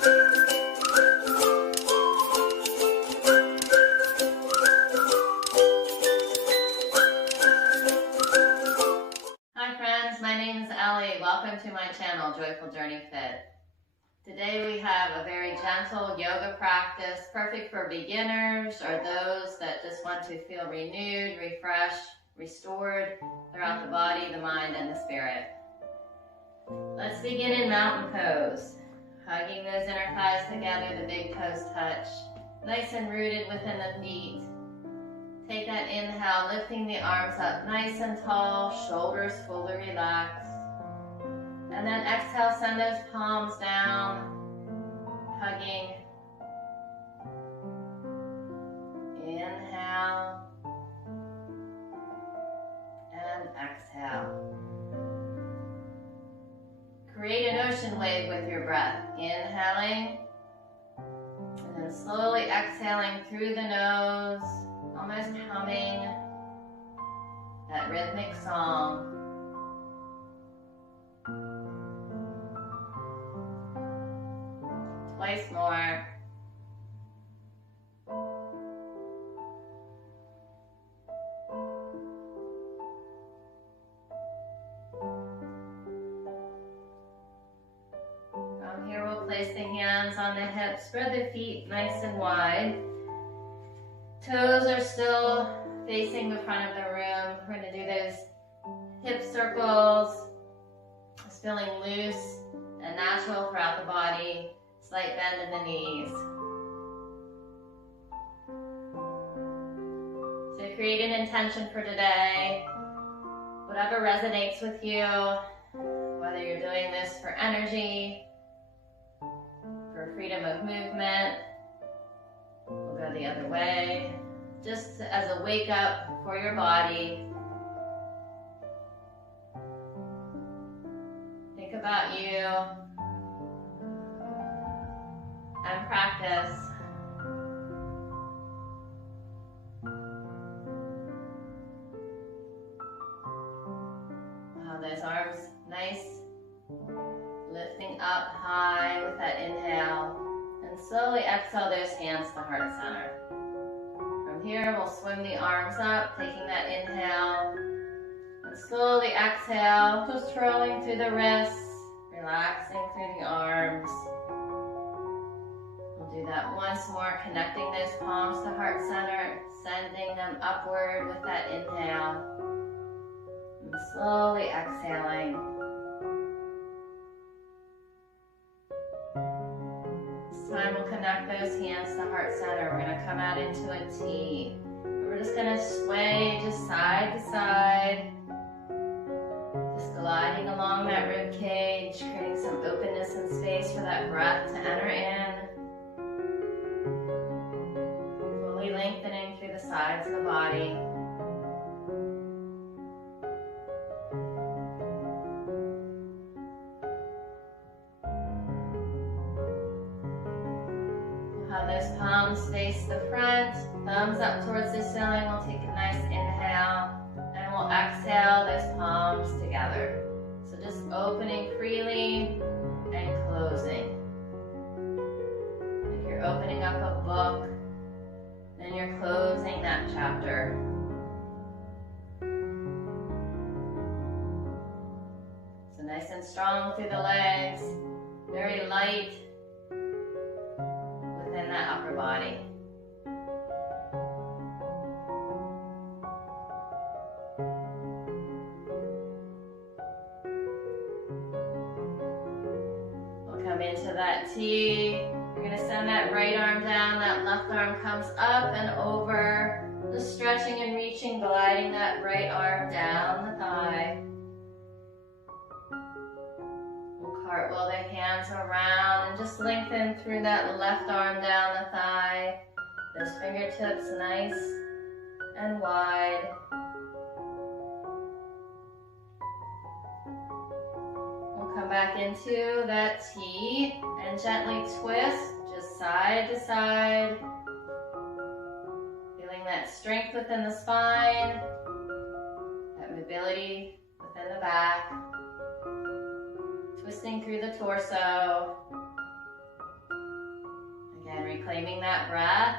Hi friends, my name is Ellie. Welcome to my channel, Joyful Journey Fit. Today we have a very gentle yoga practice, perfect for beginners or those that just want to feel renewed, refreshed, restored throughout the body, the mind, and the spirit. Let's begin in mountain pose. Hugging those inner thighs together, the big toes touch. Nice and rooted within the feet. Take that inhale, lifting the arms up nice and tall, shoulders fully relaxed. And then exhale, send those palms down, hugging. Inhale. And exhale. Create an ocean wave with your breath. Inhaling. And then slowly exhaling through the nose. Almost humming that rhythmic song. Twice more. From here we'll place the hands on the hips, spread the feet nice and wide. Toes are still facing the front of the room. We're going to do those hip circles, just feeling loose and natural throughout the body. Slight bend in the knees. So create an intention for today. Whatever resonates with you, whether you're doing this for energy, for freedom of movement, we'll go the other way. Just as a wake up for your body. Think about you and practice. Wow, those arms nice, lifting up high with that inhale. And slowly exhale those hands to heart center. From here, we'll swing the arms up, taking that inhale. And slowly exhale, just rolling through the wrists, relaxing through the arms. We'll do that once more, connecting those palms to heart center, sending them upward with that inhale. And slowly exhaling. Time we'll connect those hands to heart center. We're going to come out into a T. We're just going to sway just side to side. Just gliding along that rib cage, creating some openness and space for that breath to enter in. Fully lengthening through the sides of the body. Those palms face the front, thumbs up towards the ceiling. We'll take a nice inhale and we'll exhale those palms together. So just opening freely and closing. If you're opening up a book, then you're closing that chapter. So nice and strong through the legs, very light in that upper body. We'll come into that T. We're going to send that right arm down, that left arm comes up and over, just stretching and reaching, gliding that right arm down the thigh. Cartwheel the hands around and just lengthen through that left arm down the thigh. Those fingertips nice and wide. We'll come back into that T and gently twist just side to side. Feeling that strength within the spine, that mobility within the back. Twisting through the torso. Claiming that breath.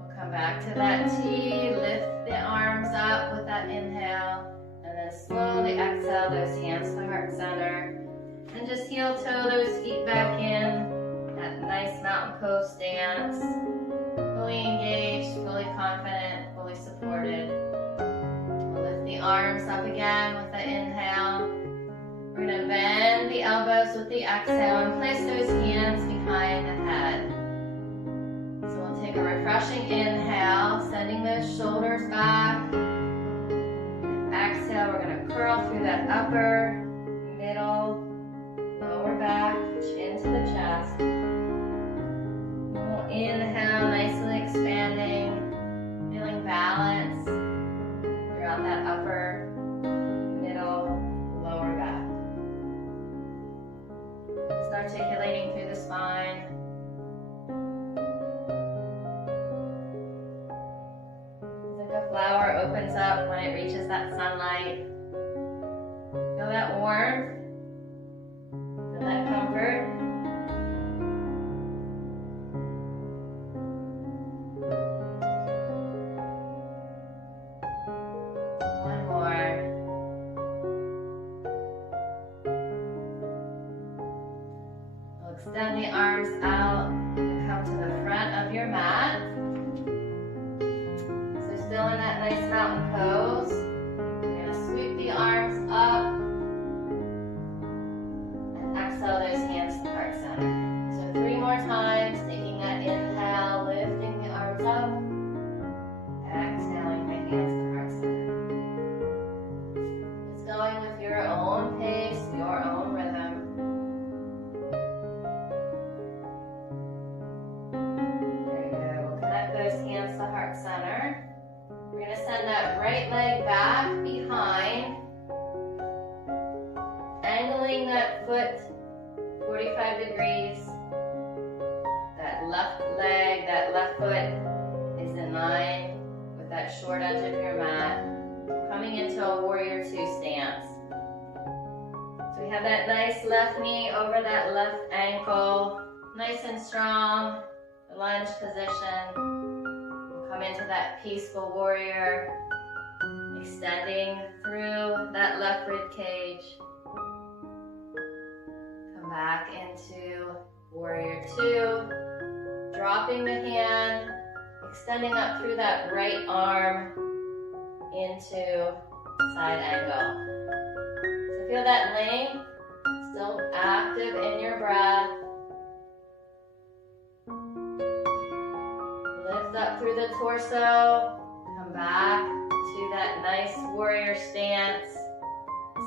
We'll come back to that T. Lift the arms up with that inhale. And then slowly exhale those hands to heart center. And just heel toe those feet back in. That nice mountain pose stance. Fully engaged, fully confident, fully supported. We'll lift the arms up again with the inhale. We're going to bend the elbows with the exhale and place those hands behind the head. So we'll take a refreshing inhale, sending those shoulders back. Exhale, we're going to curl through that upper, middle, lower back, chin to the chest. We'll inhale, nicely expanding, feeling balance throughout that upper, middle, lower back. Just articulating through the spine. It's like a flower opens up when it reaches that sunlight. Feel that warmth. Feel that comfort. One more. We'll extend the arms out and come to the front of your mat. So still in that nice mountain pose. You're going to sweep the arms up. Exhale those hands to heart center. So 3 more times, taking that inhale, lifting the arms up. Exhaling the hands to heart center. Just going with your own pace, your own rhythm. There you go. We'll connect those hands to heart center. We're going to send that right leg back behind. Angling that foot 45 degrees. That left leg, that left foot is in line with that short edge of your mat. Coming into a warrior 2 stance. So we have that nice left knee over that left ankle. Nice and strong. The lunge position. We'll come into that peaceful warrior. Extending through that left rib cage. Back into warrior 2, dropping the hand, extending up through that right arm into side angle. So feel that length, still active in your breath. Lift up through the torso, come back to that nice warrior stance.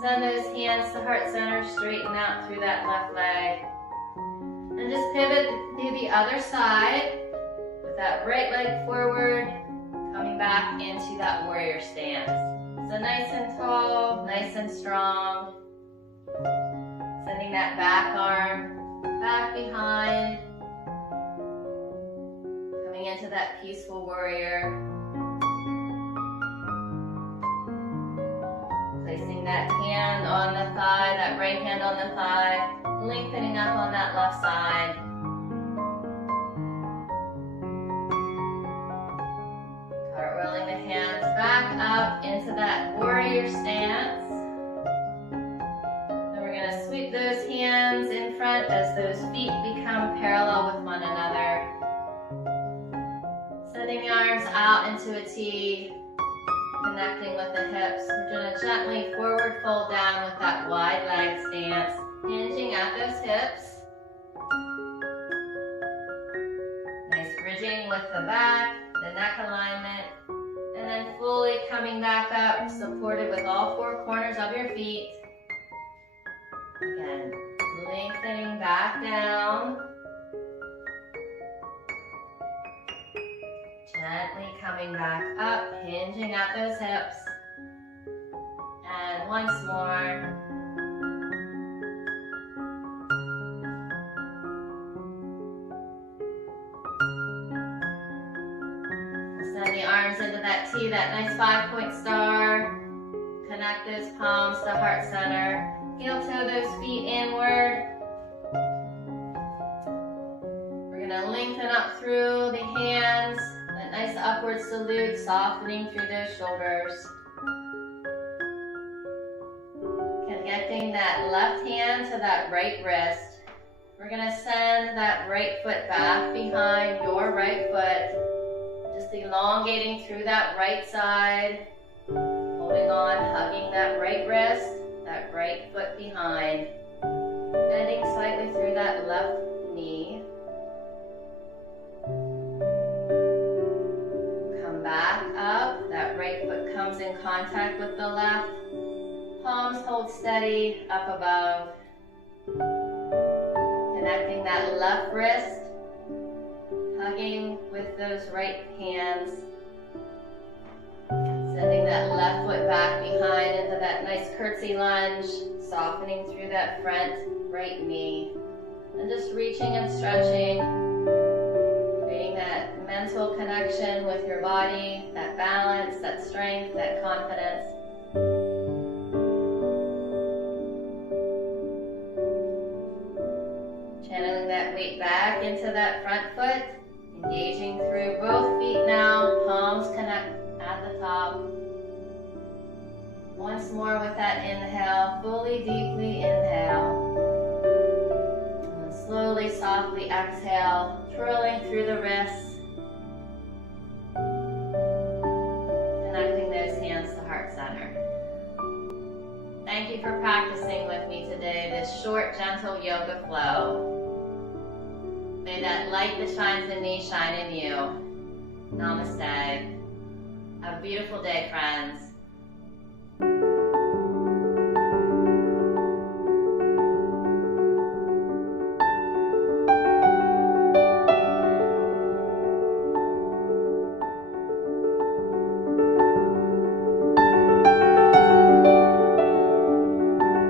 Send those hands to heart center, straighten out through that left leg. And just pivot to the other side with that right leg forward, coming back into that warrior stance. So nice and tall, nice and strong. Sending that back arm back behind. Coming into that peaceful warrior. Placing that hand on the thigh, that right hand on the thigh, lengthening up on that left side. Cartwheeling the hands back up into that warrior stance. Then we're going to sweep those hands in front as those feet become parallel with one another. Sending the arms out into a T. Connecting with the hips. We're going to gently forward fold down with that wide leg stance, hinging at those hips. Nice bridging with the back, the neck alignment, and then fully coming back up, supported with all 4 corners of your feet. Again, lengthening back down. Gently coming back up, hinging at those hips. And once more. We'll send the arms arms into that T, that nice 5-point star. Connect those palms to heart center. Heel toe those feet inward. We're going to lengthen up through the hands. That nice upward salute, softening through those shoulders. Connecting that left hand to that right wrist. We're going to send that right foot back behind your right foot. Just elongating through that right side. Holding on, hugging that right wrist, that right foot behind. Bending slightly through that left knee. Come back up. That right foot comes in contact with the left. Palms hold steady up above. Connecting that left wrist. Hugging with those right hands. Sending that left foot back behind into that nice curtsy lunge. Softening through that front right knee. And just reaching and stretching. Creating that mental connection with your body. That balance, that strength, that confidence. Channeling that weight back into that front foot. Engaging through both feet now. Palms connect at the top. Once more with that inhale. Fully, deeply inhale. And then slowly, softly exhale. Twirling through the wrists. Connecting those hands to heart center. Thank you for practicing with me today this short, gentle yoga flow. May that light that shines in me shine in you. Namaste. Have a beautiful day, friends.